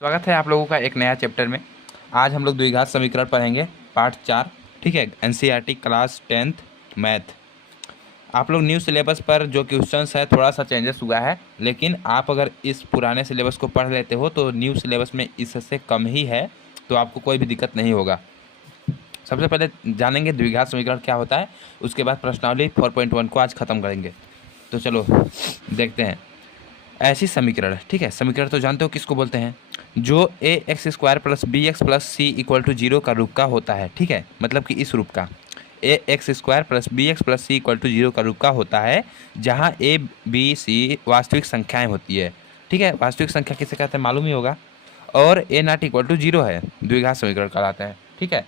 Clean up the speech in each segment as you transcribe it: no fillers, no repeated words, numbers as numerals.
स्वागत है आप लोगों का एक नया चैप्टर में। आज हम लोग द्विघात समीकरण पढ़ेंगे पार्ट 4। ठीक है, एनसीईआरटी क्लास 10th मैथ। आप लोग न्यू सिलेबस पर जो क्वेश्चंस है थोड़ा सा चेंजेस हुआ है, लेकिन आप अगर इस पुराने सिलेबस को पढ़ लेते हो तो न्यू सिलेबस में इससे कम ही है, तो आपको कोई भी दिक्कत नहीं होगा। सबसे पहले जानेंगे द्विघात समीकरण क्या होता है, उसके बाद प्रश्नावली 4.1 को आज ख़त्म करेंगे। तो चलो देखते हैं। ऐसी समीकरण, ठीक है, समीकरण तो जानते हो किसको बोलते हैं, जो a x square plus b x plus c equal to zero का रूप का होता है। ठीक है, मतलब कि इस रूप का a x square plus b x plus c equal to zero का रूप का होता है, जहाँ ए बी सी वास्तविक संख्याएं होती है। ठीक है, वास्तविक संख्या किसे कहते हैं मालूम ही होगा, और ए नॉट इक्वल टू जीरो है, द्विघात समीकरण कहलाते हैं। ठीक है,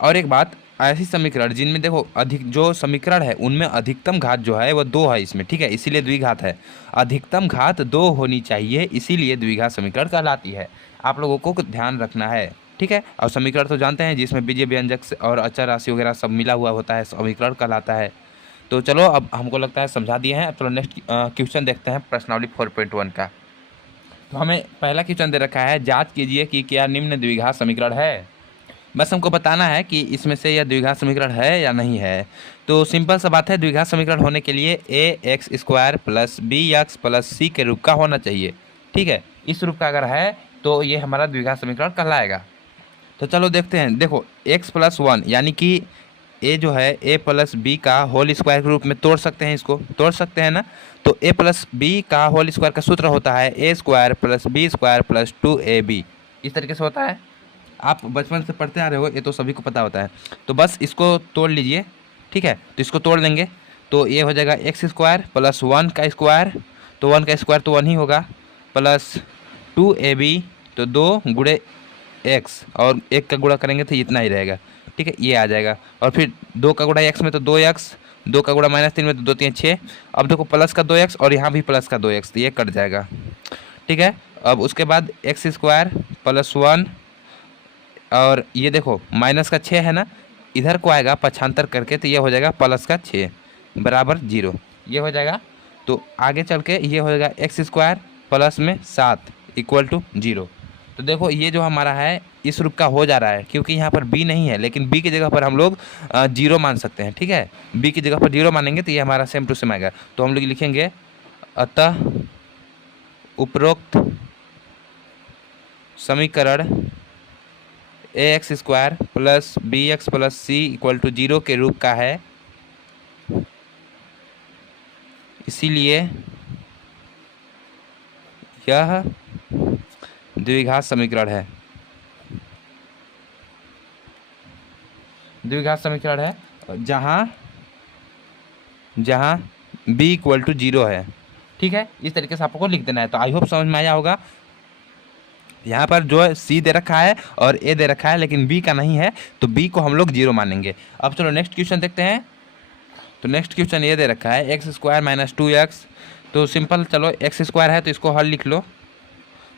और एक बात, ऐसी समीकरण जिनमें देखो अधिक जो समीकरण है उनमें अधिकतम घात जो है वो 2 है इसमें। ठीक है, इसीलिए द्विघात है। अधिकतम घात 2 होनी चाहिए, इसीलिए द्विघात समीकरण कहलाती है। आप लोगों को ध्यान रखना है। ठीक है, और समीकरण तो जानते हैं जिसमें बीजीय व्यंजक और अचर राशि वगैरह सब मिला हुआ होता है, समीकरण कहलाता है। तो चलो, अब हमको लगता है समझा दिए हैं। अब चलो नेक्स्ट क्वेश्चन देखते हैं, प्रश्नावली 4.1 का। तो हमें पहला क्वेश्चन दे रखा है, जाँच कीजिए कि क्या निम्न द्विघात समीकरण है। बस हमको बताना है कि इसमें से यह द्विघात समीकरण है या नहीं है। तो सिंपल सा बात है, द्विघात समीकरण होने के लिए a x square plus b x plus c के रूप का होना चाहिए। ठीक है, इस रूप का अगर है तो ये हमारा द्विघात समीकरण कहलाएगा। तो चलो देखते हैं। देखो एक्स प्लस वन यानी कि ए जो है ए प्लस बी का होल स्क्वायर के रूप में तोड़ सकते हैं, इसको तोड़ सकते हैं ना। तो ए प्लस बी का होल स्क्वायर का सूत्र होता है a square plus b square plus 2ab। इस तरीके से होता है, आप बचपन से पढ़ते आ रहे हो, ये तो सभी को पता होता है। तो बस इसको तोड़ लीजिए। ठीक है, तो इसको तोड़ लेंगे तो ये हो जाएगा एक्स स्क्वायर प्लस 1 का स्क्वायर, तो 1 का स्क्वायर तो 1 ही होगा, प्लस 2ab, तो 2 गुणे एक्स, और 1 का गुणा करेंगे तो इतना ही रहेगा। ठीक है, ये आ जाएगा। और फिर 2 का गुणा एक्स में तो 2x, 2 का गुणा -3 में तो 2 3 6। अब देखो प्लस का 2x और यहाँ भी प्लस का 2x, तो ये कट जाएगा। ठीक है, अब उसके बाद एक्स स्क्वायर प्लस 1, और ये देखो माइनस का 6 है ना, इधर को आएगा पक्षांतर करके, तो ये हो जाएगा प्लस का 6 बराबर 0, ये हो जाएगा। तो आगे चल के ये हो जाएगा एक्स स्क्वायर प्लस में 7 इक्वल टू 0। तो देखो ये जो हमारा है इस रूप का हो जा रहा है, क्योंकि यहाँ पर बी नहीं है, लेकिन बी की जगह पर हम लोग 0 मान सकते हैं। ठीक है, बी की जगह पर 0 मानेंगे तो ये हमारा सेम टू सेम आएगा। तो हम लोग लिखेंगे, अतः उपरोक्त समीकरण a x square plus b x plus c equal to 0 के रूप का है, इसीलिए यह द्विघात समीकरण है। द्विघात समीकरण है जहाँ जहाँ बी इक्वल टू 0 है। ठीक है, इस तरीके से आपको लिख देना है। तो आई होप समझ में आया होगा। यहाँ पर जो है सी दे रखा है और ए दे रखा है, लेकिन बी का नहीं है, तो बी को हम लोग 0 मानेंगे। अब चलो नेक्स्ट क्वेश्चन देखते हैं। तो नेक्स्ट क्वेश्चन ये दे रखा है, एक्स स्क्वायर माइनस 2x। तो सिंपल, चलो एक्स स्क्वायर है तो इसको हल लिख लो,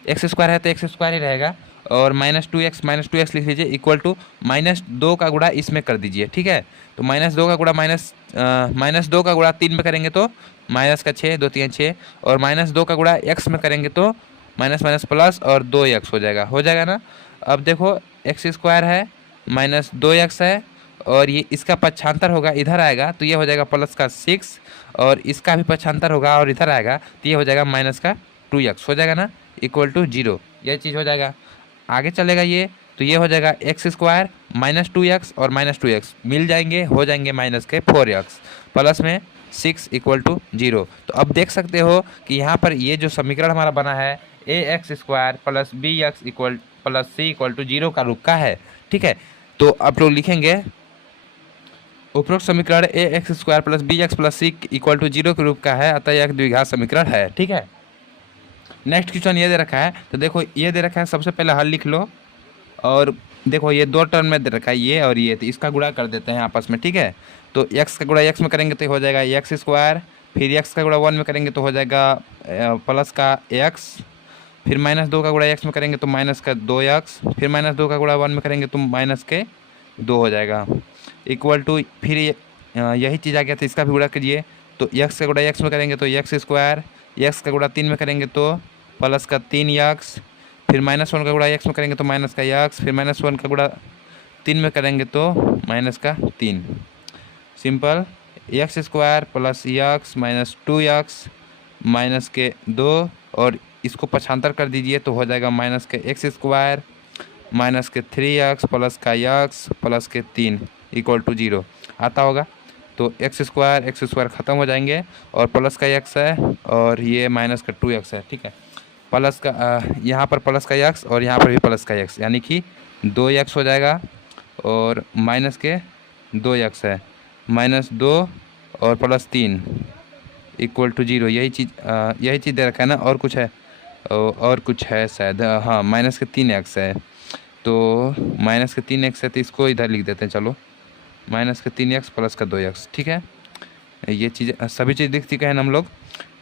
एक्स स्क्वायर है तो एक्स स्क्वायर ही रहेगा, और -2x लिख लीजिए इक्वल टू -2 का गुणा इसमें कर दीजिए। ठीक है, तो -2 का गुणा -2 का गुणा 3 में करेंगे तो माइनस का 6, 2 3 6, और -2 का गुणा x में करेंगे तो माइनस माइनस प्लस और 2x हो जाएगा ना। अब देखो एक्स स्क्वायर है -2x है, और ये इसका पक्षांतर होगा इधर आएगा, तो ये हो जाएगा प्लस का 6, और इसका भी पक्षांतर होगा और इधर आएगा, तो ये हो जाएगा माइनस का 2x हो जाएगा ना, इक्वल टू 0। यह चीज़ हो जाएगा। आगे चलेगा ये, तो ये हो जाएगा एक्स स्क्वायर -2x और -2x मिल जाएंगे, हो जाएंगे माइनस के 4x, प्लस में 6 इक्वल टू 0। तो अब देख सकते हो कि यहाँ पर ये जो समीकरण हमारा बना है a x square plus b x equal plus c equal to 0 का रूप का है। ठीक है, तो आप लोग लिखेंगे, उपरोक्त समीकरण a x square plus b x plus c equal to 0 के रूप का है, अतः यह द्विघात समीकरण है। ठीक है, नेक्स्ट क्वेश्चन ये दे रखा है। तो देखो ये दे रखा है, सबसे पहले हल लिख लो, और देखो ये 2 टर्म में दे रखा है ये और ये, तो इसका गुणा कर देते हैं आपस में। ठीक है, तो x का गुणा x में करेंगे तो हो जाएगा एक्स स्क्वायर, फिर x का गुणा 1 में करेंगे तो हो जाएगा प्लस का x, फिर -2 का गुणा x में करेंगे तो माइनस का 2x, फिर -2 का गुणा 1 में करेंगे तो माइनस के 2 हो जाएगा, इक्वल टू फिर यही चीज़ आ गया था, इसका भी गुणा कीजिए। तो x का गुणा x में करेंगे तो एक्स स्क्वायर, x का गुणा 3 में करेंगे तो प्लस का 3x, फिर -1 का गुणा x में करेंगे तो माइनस का x, फिर -1 का गुणा 3 में करेंगे तो माइनस का 3। Simple, x² plus x minus 2x minus के 2, और इसको पक्षांतर कर दीजिए तो हो जाएगा माइनस के x² माइनस के 3x प्लस का x प्लस के 3 इक्वल टू 0 आता होगा। तो x² ख़त्म हो जाएंगे और प्लस का x है और ये माइनस का 2x है। ठीक है, प्लस का यहाँ पर प्लस का x और यहाँ पर भी प्लस का x, यानी कि 2x हो जाएगा और माइनस के 2x है, -2 और प्लस 3 इक्वल टू 0। यही चीज़ दे रखा है ना, और कुछ है? और कुछ है शायद, हाँ माइनस के 3x है। तो माइनस के 3x है तो इसको इधर लिख देते हैं। चलो, माइनस के 3x प्लस का 2x। ठीक है, ये चीज़ सभी चीज़ दिख चुके हैं हम लोग।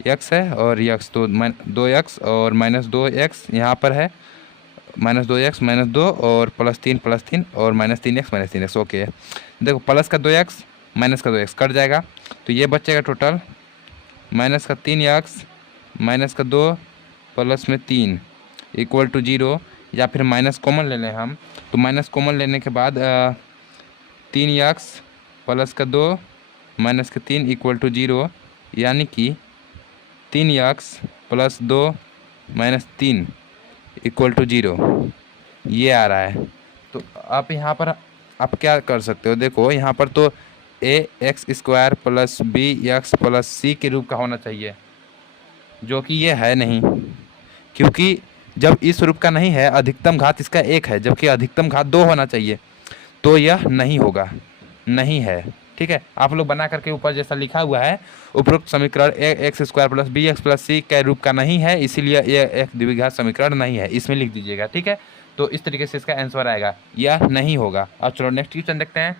x है और x, तो 2x और -2x यहाँ पर है, -2x -2 और +3 और -3x ओके। देखो प्लस का 2x माइनस का 2x कट जाएगा तो ये बचेगा टोटल माइनस का 3x माइनस का 2 प्लस में 3 इक्वल टू 0, या फिर माइनस कॉमन ले लें हम। तो माइनस कॉमन लेने के बाद 3x प्लस का 2 माइनस का 3 इक्वल टू 0, यानी कि 3x plus 2 minus 3 equal to 0 ये आ रहा है। तो आप यहाँ पर आप क्या कर सकते हो? देखो यहाँ पर तो ax² plus bx plus c के रूप का होना चाहिए, जो कि ये है नहीं, क्योंकि जब इस रूप का नहीं है, अधिकतम घात इसका 1 है जबकि अधिकतम घात 2 होना चाहिए, तो यह नहीं होगा, नहीं है। ठीक है, आप लोग बना करके ऊपर जैसा लिखा हुआ है, उपरोक्त समीकरण ax² plus bx plus c के रूप का नहीं है, इसीलिए यह एक द्विघात समीकरण नहीं है, इसमें लिख दीजिएगा। ठीक है, तो इस तरीके से इसका आंसर आएगा, यह नहीं होगा। अब चलो नेक्स्ट क्वेश्चन देखते हैं।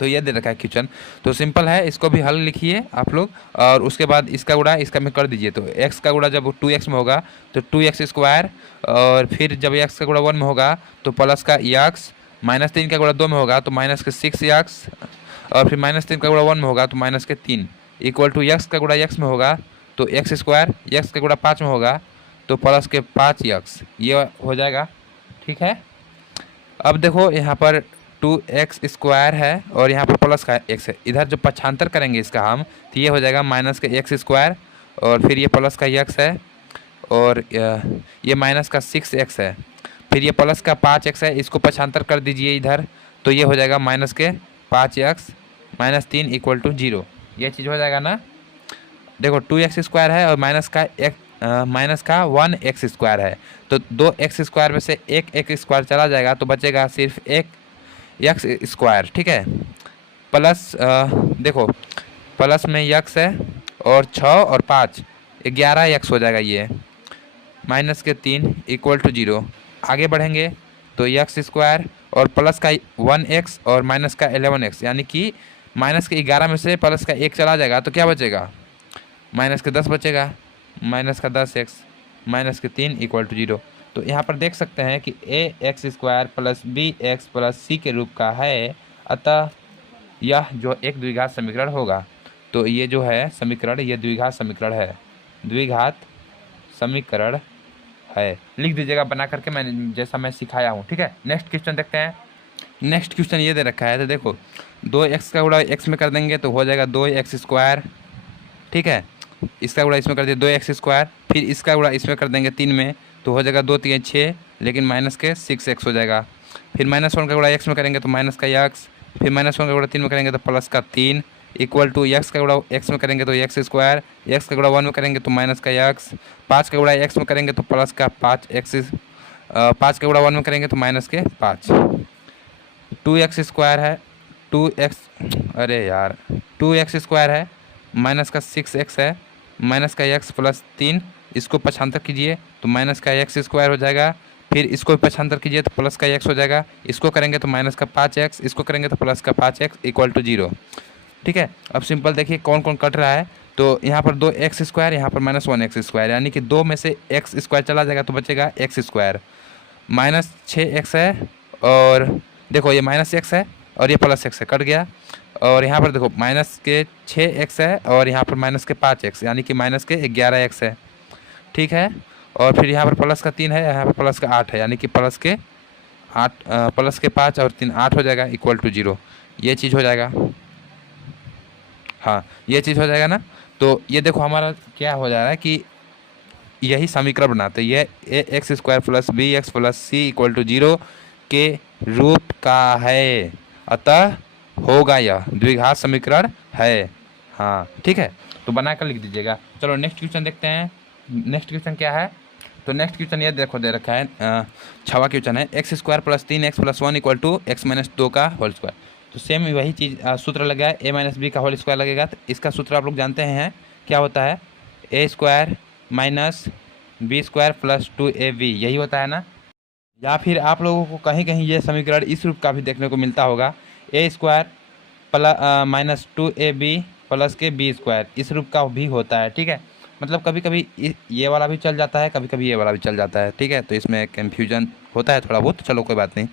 तो ये दे रखा है क्वेश्चन, तो सिंपल है, इसको भी हल लिखिए आप लोग, और उसके बाद इसका गुणा इसका में कर दीजिए। तो x का गुणा जब 2x में होगा तो 2x², और फिर जब x का गुणा 1 में होगा तो प्लस का x, -3 का गुणा 2 में होगा तो माइनस के 6x, और फिर -3 का गुणा 1 में होगा तो माइनस के 3 इक्वल टू x का गुणा x में होगा तो x², x का गुणा 5 में होगा तो प्लस के 5x, ये हो जाएगा। ठीक है, अब देखो यहाँ पर 2x² है और यहाँ पर प्लस का x है, इधर जो पक्षांतर करेंगे इसका हम, तो ये हो जाएगा माइनस के x² और फिर ये प्लस का x है और ये माइनस का 6x है, फिर ये प्लस का 5x है, इसको पक्षांतर कर दीजिए इधर, तो ये हो जाएगा माइनस के 5x माइनस 3 इक्वल टू 0। ये चीज़ हो जाएगा ना। देखो 2x² है और माइनस का 1x² है, तो 2x² में से एक x² चला जाएगा तो बचेगा सिर्फ एक x²। ठीक है, प्लस देखो प्लस में x है और 6 और 5 11x हो जाएगा, ये माइनस के 3 इक्वल टू 0। आगे बढ़ेंगे तो x² और प्लस का 1x और माइनस का 11x, यानी कि माइनस के 11 में से प्लस का 1 चला जाएगा तो क्या बचेगा? माइनस के 10 बचेगा, माइनस का 10x माइनस के 3 इक्वल टू 0। तो यहाँ पर देख सकते हैं कि ax² plus bx plus c के रूप का है, अतः यह जो एक द्विघात समीकरण होगा। तो ये जो है समीकरण, ये द्विघात समीकरण है, द्विघात समीकरण है, लिख दीजिएगा बना करके, मैंने जैसा मैं सिखाया हूँ। ठीक है, नेक्स्ट क्वेश्चन देखते हैं। नेक्स्ट क्वेश्चन ये दे रखा है, तो देखो 2x का गुणा x में कर देंगे तो हो जाएगा 2x²। ठीक है, इसका गुणा इसमें कर दिया 2x², फिर इसका गुणा इसमें कर देंगे 3 में तो हो जाएगा 2 3 6, लेकिन माइनस के 6x हो जाएगा। फिर -1 का गुणा x में करेंगे तो माइनस का x, फिर -1 का गुणा 3 में करेंगे तो प्लस का 3 इक्वल टू x का गुणा x में करेंगे तो x², x का गुणा 1 में करेंगे तो माइनस का x, 5 का गुणा x में करेंगे तो प्लस का 5x, 5 का गुणा 1 में करेंगे तो माइनस के 5। 2x² है, 2x, अरे यार 2x² है, माइनस का 6x है, माइनस का x प्लस 3, इसको पक्षांतर कीजिए तो माइनस का x² हो जाएगा, फिर इसको पक्षांतर कीजिए तो प्लस का x हो जाएगा, इसको करेंगे तो माइनस का 5x, इसको करेंगे तो प्लस का 5x इक्वल टू 0। ठीक है, अब सिंपल देखिए कौन कौन कट रहा है। तो यहाँ पर 2x², यहाँ पर -1x², यानी कि 2 में से x² चला जाएगा तो बचेगा x², माइनस 6x है, और देखो ये माइनस x है और ये प्लस x है, कट गया, और यहाँ पर देखो माइनस के 6x है और यहाँ पर माइनस के 5x, यानी कि माइनस के 11x है। ठीक है, और फिर यहाँ पर प्लस का 3 है, यहाँ पर प्लस का 8 है, यानी कि प्लस के 5 और 3 8 हो जाएगा इक्वल टू 0। ये चीज़ हो जाएगा, हाँ ये चीज़ हो जाएगा ना। तो ये देखो हमारा क्या हो जा रहा है कि यही समीकरण बनाते हैं, ये a x square plus b x plus c equal to 0 के रूप का है, अतः होगा यह द्विघात समीकरण है। हाँ ठीक है, तो बना कर लिख दीजिएगा। चलो नेक्स्ट क्वेश्चन देखते हैं। नेक्स्ट क्वेश्चन क्या है, तो नेक्स्ट क्वेश्चन ये देखो दे रखा है, 6वां क्वेश्चन है x square plus 3x plus 1 equal to x minus 2 का होल स्क्वायर। तो सेम वही चीज़ सूत्र लगा है, a माइनस बी का होल स्क्वायर लगेगा। तो इसका सूत्र आप लोग जानते हैं क्या होता है, a square minus b square plus 2ab, यही होता है ना। या फिर आप लोगों को कहीं कहीं ये समीकरण इस रूप का भी देखने को मिलता होगा, a square plus minus 2ab plus के बी स्क्वायर, इस रूप का भी होता है। ठीक है, मतलब कभी कभी ये वाला भी चल जाता है, कभी कभी ये वाला भी चल जाता है। ठीक है, तो इसमें कन्फ्यूजन होता है थोड़ा बहुत, तो चलो कोई बात नहीं।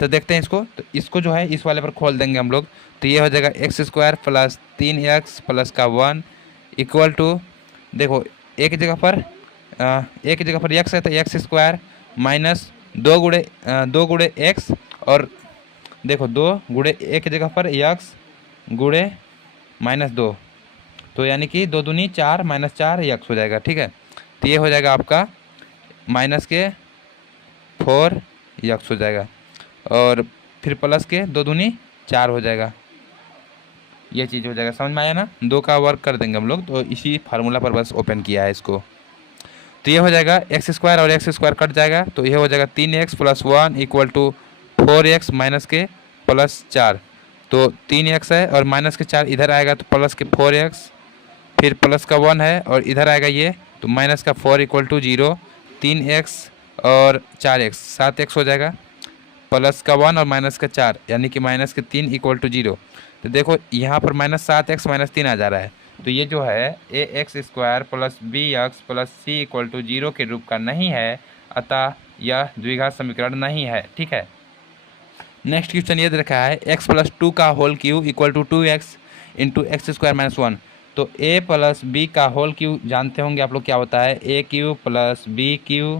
तो देखते हैं इसको, तो इसको जो है इस वाले पर खोल देंगे हम लोग। तो ये हो जाएगा x square plus 3x plus का 1 इक्वल टू, देखो एक जगह पर x है तो एक्स स्क्वायर माइनस 2 गुणे एक्स, और देखो 2 गुणे एक जगह पर x गुणे माइनस 2, तो यानी कि 2 दूनी 4 माइनस 4 x हो जाएगा। ठीक है, तो ये हो जाएगा आपका माइनस के 4x हो जाएगा, और फिर प्लस के 2 दूनी 4 हो जाएगा। ये चीज़ हो जाएगा, समझ में आया ना। 2 का वर्क कर देंगे हम लोग, तो इसी फार्मूला पर बस ओपन किया है इसको। तो ये हो जाएगा एक्स स्क्वायर और एक्स स्क्वायर कट जाएगा, तो ये हो जाएगा 3x plus 1 equal to 4x minus के प्लस 4। तो 3x है और माइनस के 4 इधर आएगा तो प्लस के 4x, फिर प्लस का 1 है और इधर आएगा ये, तो माइनस का 4 इक्वल टू 0। 3x और 4x 7x हो जाएगा, प्लस का 1 और माइनस का 4 यानी कि माइनस के 3 इक्वल टू 0। तो देखो यहाँ पर माइनस 7x माइनस 3 आ जा रहा है, तो ये जो है a x square plus b x plus c equal to 0 के रूप का नहीं है, अतः यह द्विघात समीकरण नहीं है। ठीक है, नेक्स्ट क्वेश्चन ये दे रखा है एक्स प्लस 2 का whole cube equal to 2x into x square minus 1। तो a प्लस बी का होल क्यू जानते होंगे आप लोग क्या होता है, a cube plus b cube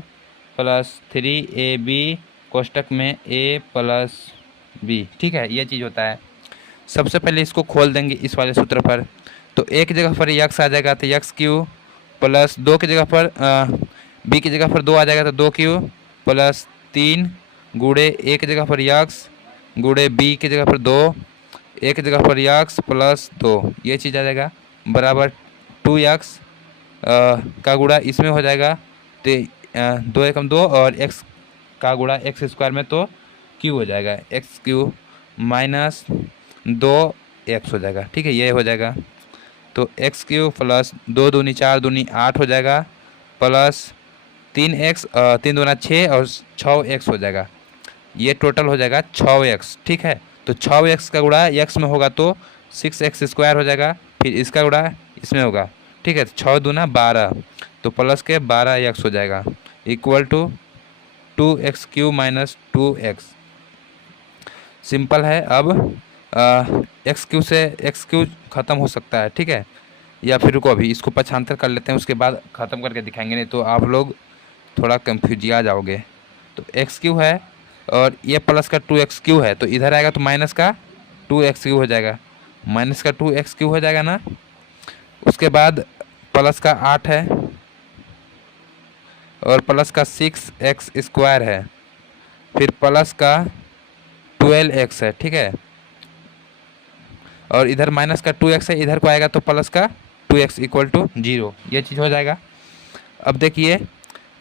plus 3ab कोष्टक में a प्लस बी। ठीक है, ये चीज़ होता है। सबसे पहले इसको खोल देंगे इस वाले सूत्र पर, तो एक जगह पर x आ जाएगा तो एक्स क्यू प्लस 2 की जगह पर b की जगह पर 2 आ जाएगा तो 2q प्लस 3 गुणे एक जगह पर x गुणे b की जगह पर 2, एक जगह पर x प्लस 2, ये चीज़ आ जाएगा बराबर 2x का गुणा इसमें हो जाएगा, तो 2 एकम 2 और x का गुणा एक्स स्क्वायर में तो q हो जाएगा, एक्स क्यू माइनस 2x हो जाएगा। ठीक है, ये हो जाएगा, तो एक्स क्यू प्लस 2 दूनी 4 दूनी 8 हो जाएगा, प्लस 3x 3 दूना 6 और 6x हो जाएगा, ये टोटल हो जाएगा 6x। ठीक है, तो 6x का गुणा x में होगा तो 6x स्क्वायर हो जाएगा, फिर इसका गुणा इसमें होगा। ठीक है, तो 6 दूना 12, तो प्लस के 12x हो जाएगा equal to 2x q minus 2x। Simple है। अब एक्स क्यू से एक्स क्यू ख़त्म हो सकता है। ठीक है, या फिर रुको अभी इसको पक्षांतर कर लेते हैं, उसके बाद ख़त्म करके दिखाएंगे, नहीं तो आप लोग थोड़ा कंफ्यूज आ जाओगे। तो एक्स क्यू है और ये प्लस का 2x क्यू है, तो इधर आएगा तो माइनस का 2x क्यू हो जाएगा, माइनस का 2x क्यू हो जाएगा ना। उसके बाद प्लस का 8 है और प्लस का 6x स्क्वायर है, फिर प्लस का 12x है। ठीक है, और इधर माइनस का 2x है, इधर को आएगा तो प्लस का 2x इक्वल टू 0, ये चीज़ हो जाएगा। अब देखिए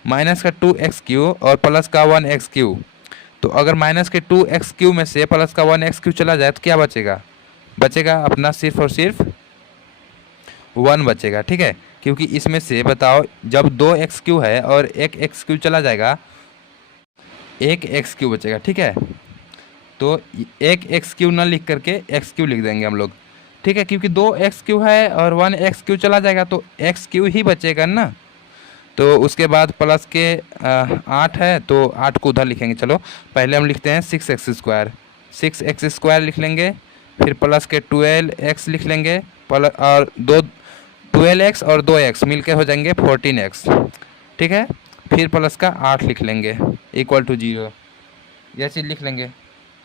माइनस का 2x क्यू और प्लस का 1x क्यू, तो अगर माइनस के 2x क्यू में से प्लस का 1x क्यू चला जाए तो क्या बचेगा, बचेगा अपना सिर्फ और सिर्फ 1 बचेगा। ठीक है, क्योंकि इसमें से बताओ जब 2x क्यू है और एक x क्यू चला जाएगा, एक x क्यू बचेगा। ठीक है, तो एक एक्स क्यू न लिख करके एक्स क्यू लिख देंगे हम लोग। ठीक है, क्योंकि 2x क्यू है और 1x क्यू चला जाएगा तो x क्यू ही बचेगा ना। तो उसके बाद प्लस के 8 है तो 8 को उधर लिखेंगे। चलो पहले हम लिखते हैं 6x स्क्वायर, 6x स्क्वायर लिख लेंगे, फिर प्लस के 12x लिख लेंगे, और 12x और 2x मिलकर हो जाएंगे 14x। ठीक है, फिर प्लस का 8 लिख लेंगे इक्वल टू 0, ये चीज़ लिख लेंगे।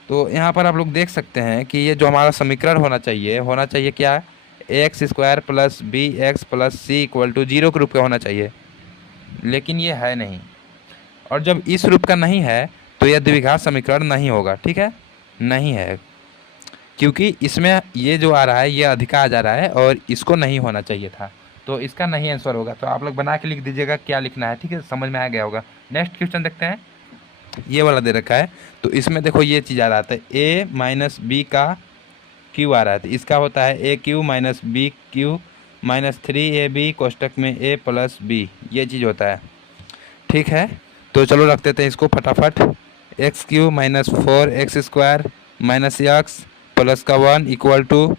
तो यहाँ पर आप लोग देख सकते हैं कि ये जो हमारा समीकरण होना चाहिए क्या, x square plus b x plus c equal to 0 के रूप का होना चाहिए, लेकिन ये है नहीं। और जब इस रूप का नहीं है तो यह द्विघात समीकरण नहीं होगा, ठीक है, नहीं है, क्योंकि इसमें ये जो आ रहा है ये अधिका आ जा रहा है और इसको नहीं होना चाहिए था, तो इसका नहीं आंसर होगा। तो आप लोग बना के लिख दीजिएगा क्या लिखना है, ठीक है, समझ में आ गया होगा। नेक्स्ट क्वेश्चन देखते हैं, ये वाला दे रखा है, तो इसमें देखो ये चीज़ आ रहा था ए माइनस बी का क्यू आ रहा है, तो इसका होता है a cube minus b cube minus 3ab कोष्टक में ए प्लस बी, ये चीज़ होता है, ठीक है। तो चलो रख देते हैं इसको फटाफट, x cube minus 4x square minus x plus का 1 इक्वल टू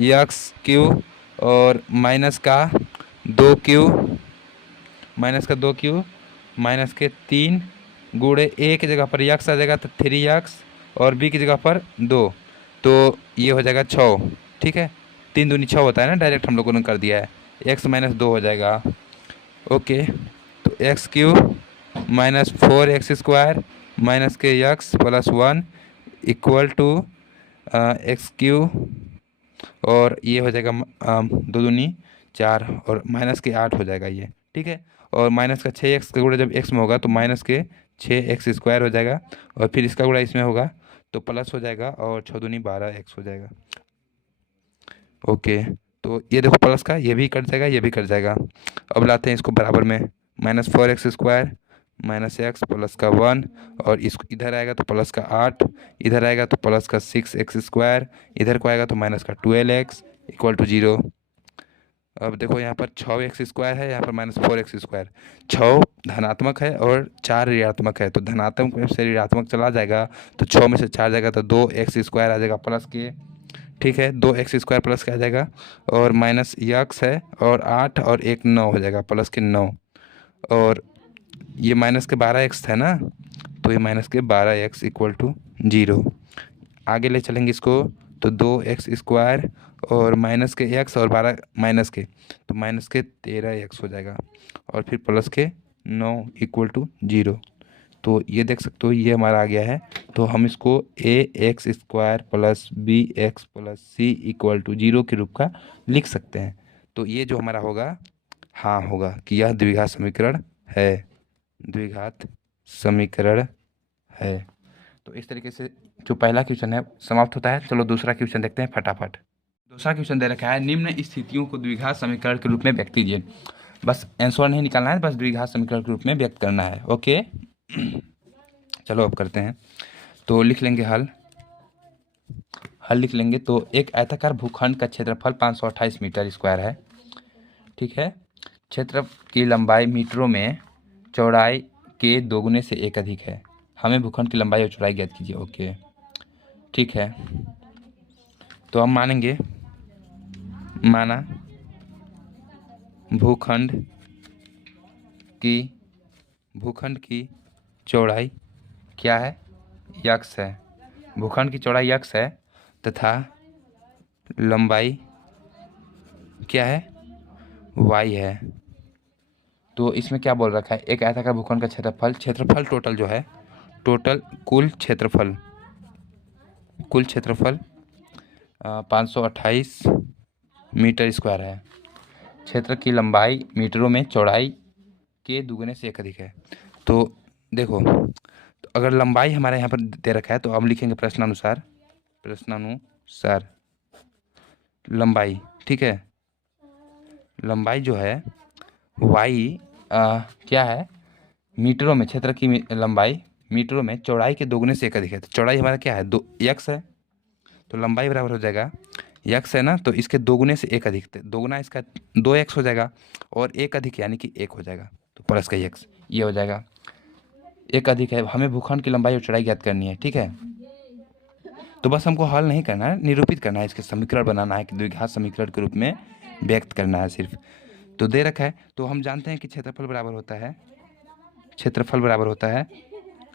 एक्स क्यू और माइनस का 2 क्यू माइनस के 3 गुणे ए की जगह पर यक्स आ जाएगा तो 3x और बी की जगह पर 2, तो ये हो जाएगा 6, ठीक है, 3 दूनी 6 होता है ना, डायरेक्ट हम लोगों ने कर दिया है, x माइनस 2 हो जाएगा। ओके, तो x cube minus 4x square minus के x plus 1 equal to x cube और ये हो जाएगा 2 दूनी 4 और माइनस के 8 हो जाएगा ये, ठीक है। और माइनस का 6x का गुणा जब x में होगा तो माइनस के 6x स्क्वायर हो जाएगा और फिर इसका गुणा इसमें होगा तो प्लस हो जाएगा और 6 दूनी 12x हो जाएगा। ओके, तो ये देखो प्लस का ये भी कट जाएगा, ये भी कट जाएगा। अब लाते हैं इसको बराबर में, minus 4x square minus x plus का 1 और इसको इधर आएगा तो प्लस का 8, इधर आएगा तो प्लस का 6x स्क्वायर, इधर को आएगा तो माइनस का 12x इक्वल टू 0। अब देखो यहाँ पर 6x स्क्वायर है, यहाँ पर माइनस 4x स्क्वायर, 6 धनात्मक है और 4 ऋणात्मक है, तो धनात्मक में से ऋणात्मक चला जाएगा तो 6 में से 4 जाएगा तो 2x स्क्वायर आ जाएगा प्लस के, ठीक है, 2x स्क्वायर प्लस का आ जाएगा और माइनस यक्स है और 8 और 1 9 हो जाएगा प्लस के 9 और ये माइनस के 12x था ना, तो ये माइनस के 12x इक्वल टू 0। आगे ले चलेंगे इसको तो 2x स्क्वायर और माइनस के x और 12 माइनस के तो माइनस के 13x हो जाएगा और फिर प्लस के 9 इक्वल टू 0। तो ये देख सकते हो ये हमारा आ गया है, तो हम इसको ax square plus b x plus c equal to 0 के रूप का लिख सकते हैं। तो ये जो हमारा होगा, हाँ होगा कि यह द्विघात समीकरण है, द्विघात समीकरण है। तो इस तरीके से जो पहला क्वेश्चन है समाप्त होता है। चलो दूसरा क्वेश्चन देखते हैं फटाफट। दूसरा क्वेश्चन दे रखा है, निम्न स्थितियों को द्विघात समीकरण के रूप में व्यक्त कीजिए। बस आंसर नहीं निकालना है, बस द्विघात समीकरण के रूप में व्यक्त करना है। ओके चलो अब करते हैं, तो लिख लेंगे हल लिख लेंगे। तो एक आयताकार भूखंड का क्षेत्रफल 528 मीटर स्क्वायर है, ठीक है, क्षेत्र की लंबाई मीटरों में चौड़ाई के दोगुने से एक अधिक है, हमें भूखंड की लंबाई और चौड़ाई ज्ञात कीजिए। ओके ठीक है, तो हम मानेंगे, माना भूखंड की चौड़ाई क्या है, यक्स है, भूखंड की चौड़ाई यक्स है तथा लंबाई क्या है, वाई है। तो इसमें क्या बोल रखा है, एक आयताकार भूखंड का क्षेत्रफल टोटल जो है, टोटल कुल क्षेत्रफल 528 मीटर स्क्वायर है, क्षेत्र की लंबाई मीटरों में चौड़ाई के दुगने से एक अधिक है। तो देखो, तो अगर लंबाई हमारे यहाँ पर दे रखा है तो हम लिखेंगे प्रश्नानुसार लंबाई, ठीक है, लंबाई जो है वाई क्या है, मीटरों में, क्षेत्र की लंबाई मीटरों में चौड़ाई के दोगुने से एक अधिक है। तो चौड़ाई हमारा क्या है, 2 यक्स है, तो लंबाई बराबर हो जाएगा, यक्स है ना, तो इसके दोगुने से एक अधिक, दोगुना इसका 2x हो जाएगा और एक अधिक यानी कि 1 हो जाएगा, तो प्लस का x ये हो जाएगा, एक अधिक है। हमें भूखंड की लंबाई और चौड़ाई ज्ञात करनी है, ठीक है। तो बस हमको हल नहीं करना है, निरूपित करना है, इसके समीकरण बनाना है कि द्विघात समीकरण के रूप में व्यक्त करना है सिर्फ। तो दे रखा है, तो हम जानते हैं कि क्षेत्रफल बराबर होता है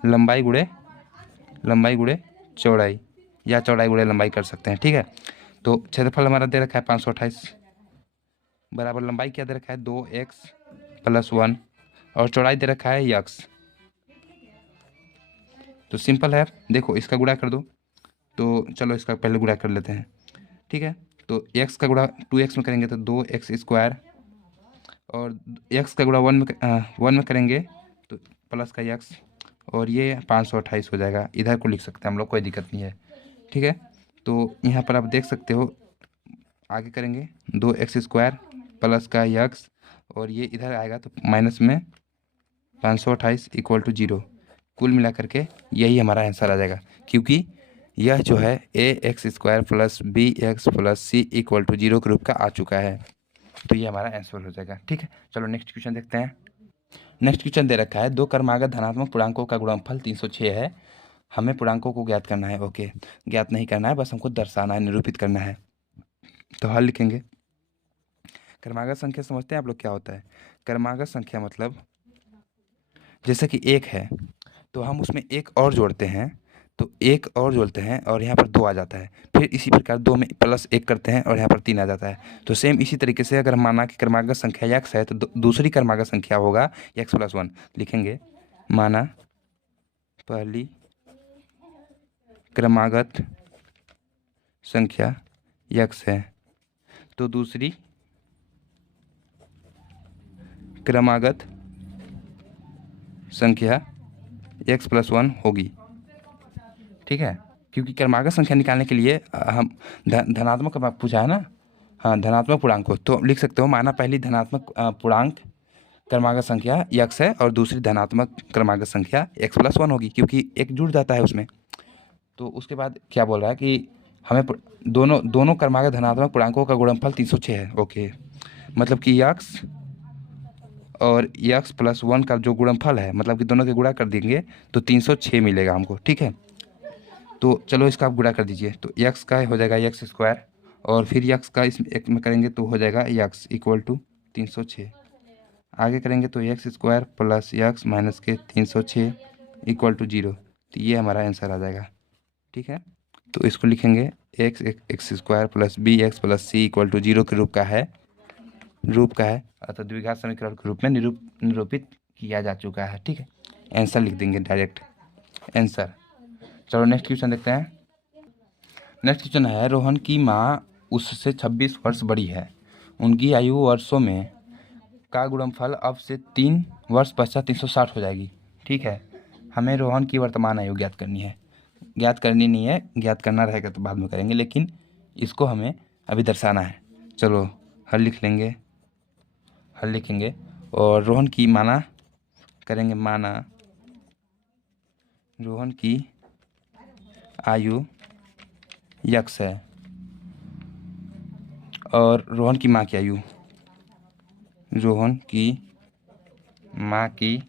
लंबाई गुणे चौड़ाई या चौड़ाई गुणे लंबाई कर सकते हैं, ठीक है। तो क्षेत्रफल हमारा दे रखा है 528 बराबर लंबाई क्या दे रखा है 2x प्लस 1 और चौड़ाई दे रखा है यक्स। तो सिंपल है, देखो इसका गुणा कर दो। तो चलो इसका पहले गुणा कर लेते हैं, ठीक है। तो एक्स का गुणा 2x में करेंगे तो 2x², और एक्स का गुणा 1 में करेंगे तो प्लस का यक्स, और ये 528 हो जाएगा। इधर को लिख सकते हैं हम लोग, कोई दिक्कत नहीं है, ठीक है। तो यहाँ पर आप देख सकते हो, आगे करेंगे 2x² प्लस का यक्स, और ये इधर आएगा तो माइनस में 528 = 0। कुल मिला करके यही हमारा आंसर आ जाएगा, क्योंकि यह जो है ax² plus bx plus c = 0 के रूप का आ चुका है। तो ये हमारा आंसर हो जाएगा, ठीक है। चलो नेक्स्ट क्वेश्चन देखते हैं। नेक्स्ट क्वेश्चन दे रखा है, दो क्रमागत धनात्मक पूर्णांकों का गुणनफल 306 है, हमें पूर्णांकों को ज्ञात करना है। ओके, ज्ञात नहीं करना है, बस हमको दर्शाना है, निरूपित करना है। तो हल लिखेंगे। क्रमागत संख्या समझते हैं आप लोग क्या होता है? क्रमागत संख्या मतलब जैसे कि 1 है तो हम उसमें एक और जोड़ते हैं, तो एक और जोड़ते हैं और यहाँ पर 2 आ जाता है। फिर इसी प्रकार 2 में +1 करते हैं और यहाँ पर 3 आ जाता है। तो सेम इसी तरीके से अगर माना कि क्रमागत संख्या x है तो दूसरी क्रमागत संख्या होगा x + 1। लिखेंगे, माना पहली क्रमागत संख्या x है तो दूसरी क्रमागत संख्या x + 1 होगी, ठीक है। क्योंकि क्रमागत संख्या निकालने के लिए हम धनात्मक पूछा है ना, हाँ धनात्मक पूर्णांक को तो लिख सकते हो, माना पहली धनात्मक पूर्णांक क्रमागत संख्या x है और दूसरी धनात्मक क्रमागत संख्या x + 1 होगी, क्योंकि एक जुड़ जाता है उसमें। तो उसके बाद क्या बोल रहा है कि हमें दोनों क्रमागत धनात्मक पूर्णांकों का गुणनफल 306 है। ओके, मतलब कि x और x + 1 का जो गुणनफल है, मतलब कि दोनों के गुणा कर देंगे तो 306 मिलेगा हमको, ठीक है। तो चलो इसका आप गुणा कर दीजिए, तो x का हो जाएगा x², और फिर x का इसमें एक में करेंगे तो हो जाएगा x = 306। आगे करेंगे तो x² प्लस x माइनस के 306 = 0। तो ये हमारा आंसर आ जाएगा, ठीक है। तो इसको लिखेंगे x² plus bx plus c = 0 के रूप का है, अर्थात द्विघात समीकरण के रूप में निरूपित किया जा चुका है, ठीक है। आंसर लिख देंगे डायरेक्ट आंसर। चलो नेक्स्ट क्वेश्चन देखते हैं। नेक्स्ट क्वेश्चन है, रोहन की माँ उससे 26 वर्ष बड़ी है, उनकी आयु वर्षों में का गुणनफल अब से 3 वर्ष पश्चात 360 हो जाएगी, ठीक है। हमें रोहन की वर्तमान आयु ज्ञात करनी है, ज्ञात करनी नहीं है, ज्ञात करना रहेगा तो बाद में करेंगे, लेकिन इसको हमें अभी दर्शाना है। चलो हल लिखेंगे और रोहन की माना करेंगे, माना रोहन की आयु x है और रोहन की माँ की आयु, रोहन की माँ की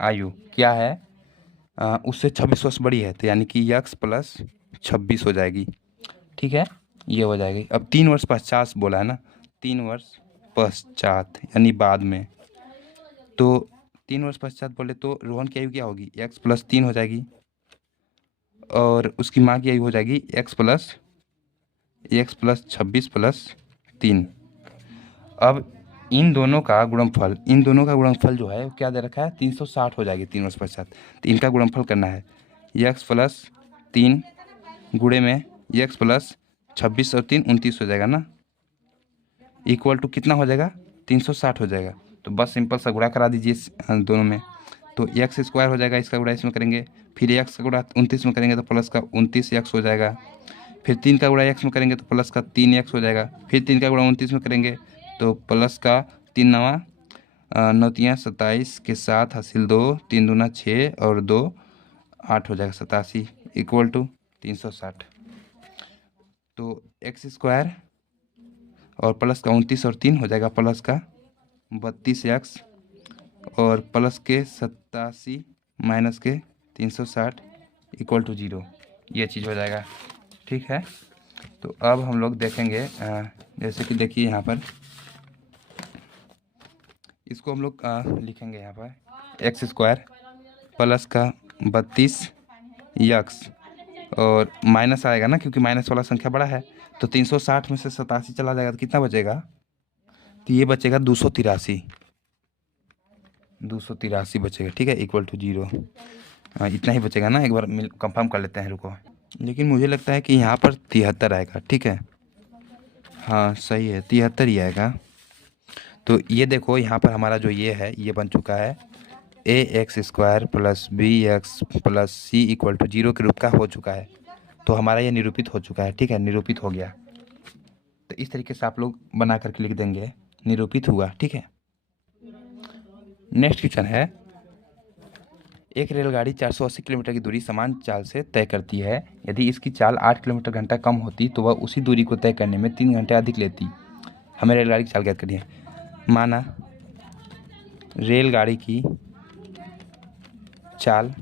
आयु क्या है, उससे 26 वर्ष बड़ी है, तो यानी कि x + 26 हो जाएगी, ठीक है। ये हो जाएगी। अब 3 वर्ष पश्चात बोला है ना, 3 वर्ष पश्चात यानी बाद में, तो 3 वर्ष पश्चात बोले तो रोहन की आयु क्या होगी, x + 3 हो जाएगी, और उसकी माँ की आयु हो जाएगी x + 26 + 3। अब इन दोनों का गुणनफल जो है क्या दे रखा है, 360 हो जाएगी 3 वर्ष पश्चात। तो इनका गुणनफल करना है, x + 3 गुणे में x + 26 और 3 29 हो जाएगा ना, इक्वल टू कितना हो जाएगा, 360 हो जाएगा। तो बस सिंपल सा गुणा करा दीजिए दोनों में, तो x² हो जाएगा, इसका गुणा इसमें करेंगे, फिर x का गुणा 29 में करेंगे तो प्लस का 29x हो जाएगा, फिर 3 का गुणा x में करेंगे तो प्लस का 3x हो जाएगा, फिर 3 का गुणा 29 में करेंगे तो प्लस का 3 नवा 9 तियाँ 27 के साथ हासिल 2, 3 दूना 6 और 2 8 हो जाएगा 87 = 360। तो x² और प्लस का 29 और 3 हो जाएगा प्लस का 32x और प्लस के 87 माइनस के 360 = 0। ये चीज़ हो जाएगा, ठीक है। तो अब हम लोग देखेंगे, जैसे कि देखिए यहाँ पर इसको हम लोग लिखेंगे यहाँ पर x² प्लस का 32x और माइनस आएगा ना, क्योंकि माइनस वाला संख्या बड़ा है, तो 360 में से 87 चला जाएगा तो कितना बचेगा, तो ये बचेगा 283। 283 बचेगा, ठीक है, इक्वल टू 0। इतना ही बचेगा ना, एक बार कंफर्म कर लेते हैं, रुको। लेकिन मुझे लगता है कि यहाँ पर 73 आएगा, ठीक है। हाँ सही है, 73 ही आएगा। तो ये देखो यहाँ पर हमारा जो ये है ये बन चुका है ax² plus bx plus c equal to 0 के रूप का हो चुका है। तो हमारा ये निरूपित हो चुका है, ठीक है, निरूपित हो गया। तो इस तरीके से आप लोग बना करके लिख देंगे, निरूपित हुआ, ठीक है। नेक्स्ट क्वेश्चन है, एक रेलगाड़ी 480 किलोमीटर की दूरी समान चाल से तय करती है। यदि इसकी चाल 8 किलोमीटर घंटा कम होती तो वह उसी दूरी को तय करने में 3 घंटे अधिक लेती। हमें रेलगाड़ी की चाल ज्ञात करनी है। माना रेलगाड़ी की चाल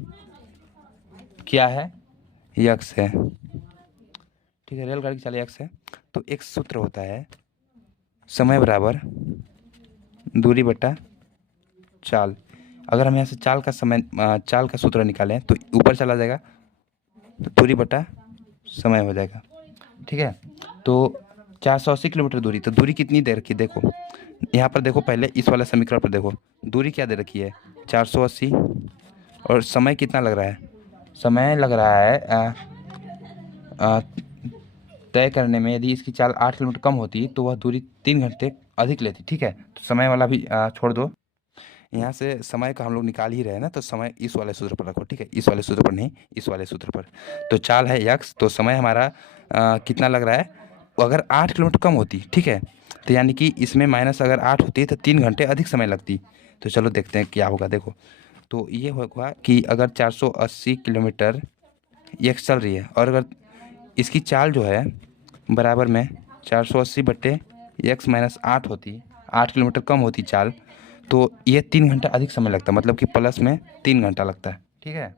क्या है, यक्स है, ठीक है, रेलगाड़ी की चाल यक्स है। तो एक सूत्र होता है, समय बराबर दूरी बटा चाल। अगर हम यहाँ से चाल का सूत्र निकालें तो ऊपर चला जाएगा, तो दूरी बटा समय हो जाएगा, ठीक है। तो 480 किलोमीटर दूरी, तो दूरी कितनी दे रखी है, देखो यहाँ पर देखो, पहले इस वाले समीकरण पर देखो, दूरी क्या दे रखी है 480, और समय कितना लग रहा है, समय लग रहा है तय करने में, यदि इसकी चाल 8 किलोमीटर कम होती तो वह दूरी 3 घंटे अधिक लेती, ठीक है। तो समय वाला भी छोड़ दो, यहाँ से समय का हम लोग निकाल ही रहे हैं ना, तो समय इस वाले सूत्र पर रखो, ठीक है, इस वाले सूत्र पर नहीं, इस वाले सूत्र पर। तो चाल है यक्स, तो समय हमारा कितना लग रहा है, अगर 8 किलोमीटर कम होती, ठीक है, तो यानी कि इसमें माइनस अगर 8 होती तो 3 घंटे अधिक समय लगती। तो चलो देखते हैं क्या होगा, देखो। तो ये होगा कि अगर 480 किलोमीटर यक्स चल रही है, और अगर इसकी चाल जो है बराबर में 480 बट्टे यक्स माइनस 8 होती, 8 किलोमीटर कम होती चाल, तो ये 3 घंटा अधिक समय लगता है, मतलब कि प्लस में 3 घंटा लगता है, ठीक है।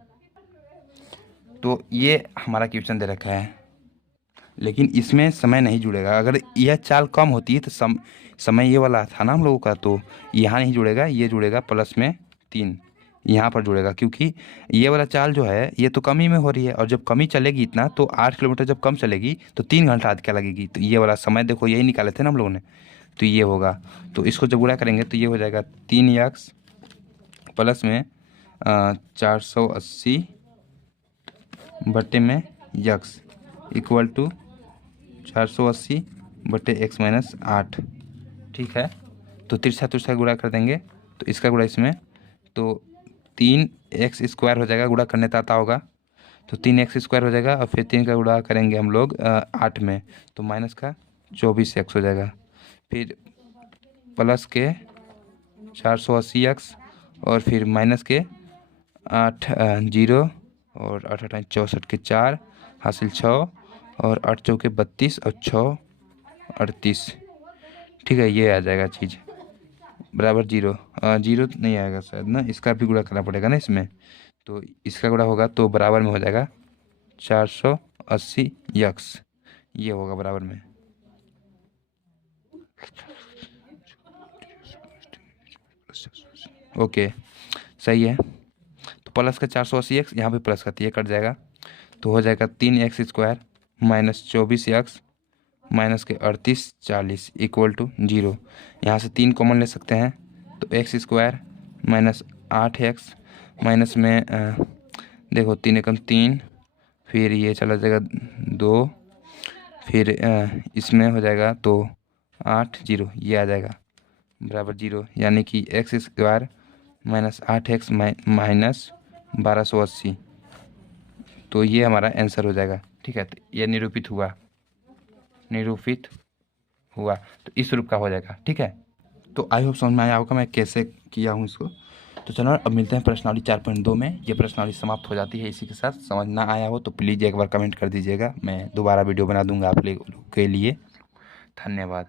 तो ये हमारा क्वेश्चन दे रखा है, लेकिन इसमें समय नहीं जुड़ेगा। अगर यह चाल कम होती है तो समय ये वाला था ना हम लोगों का, तो यहाँ नहीं जुड़ेगा, ये जुड़ेगा प्लस में 3, यहाँ पर जुड़ेगा, क्योंकि ये वाला चाल जो है ये तो कमी में हो रही है, और जब कमी चलेगी इतना, तो 8 किलोमीटर जब कम चलेगी तो 3 घंटा अधिक लगेगी। तो ये वाला समय देखो, यही निकाले थे ना हम लोगों ने, तो ये होगा। तो इसको जब गुणा करेंगे तो ये हो जाएगा 3 यक्स प्लस में 480 बट्टे में यक्स इक्वल टू 480 बट्टे एक्स माइनस 8, ठीक है। तो तिरछा गुणा कर देंगे, तो इसका गुणा इसमें, तो 3x² हो जाएगा, गुणा करने तो आता होगा, तो 3x² हो जाएगा, और फिर 3 का गुणा करेंगे हम लोग 8 में, तो माइनस का 24x हो जाएगा, फिर प्लस के 480x, और फिर माइनस के 8 0, और 8 8 64 के 4 हासिल 6, और 8 चौके 32, और 6 38, ठीक है। ये आ जाएगा चीज़ बराबर 0, 0 नहीं आएगा शायद ना, इसका भी गुणा करना पड़ेगा ना इसमें, तो इसका गुणा होगा तो बराबर में हो जाएगा 480 यक्स, ये होगा बराबर में। ओके सही है। तो प्लस का 480x, यहाँ पे प्लस का, ये कट जाएगा, तो हो जाएगा 3x² माइनस 24x माइनस के 38 40 इक्वल टू 0। यहाँ से 3 कॉमन ले सकते हैं, तो x² माइनस 8x माइनस में देखो 3 एकम 3, फिर ये चला जाएगा 2, फिर इसमें हो जाएगा तो 8 0, ये आ जाएगा बराबर 0, यानी कि x² माइनस 8x माइनस 1280, तो ये हमारा आंसर हो जाएगा, ठीक है। तो ये निरूपित हुआ, तो इस रूप का हो जाएगा, ठीक है। तो आई होप समझ में आया होगा मैं कैसे किया हूँ इसको। तो चलो अब मिलते हैं प्रश्नावली 4.2 में। ये प्रश्नावली समाप्त हो जाती है इसी के साथ। समझ ना आया हो तो प्लीज़ एक बार कमेंट कर दीजिएगा, मैं दोबारा वीडियो बना दूंगा आप लोग के लिए। धन्यवाद।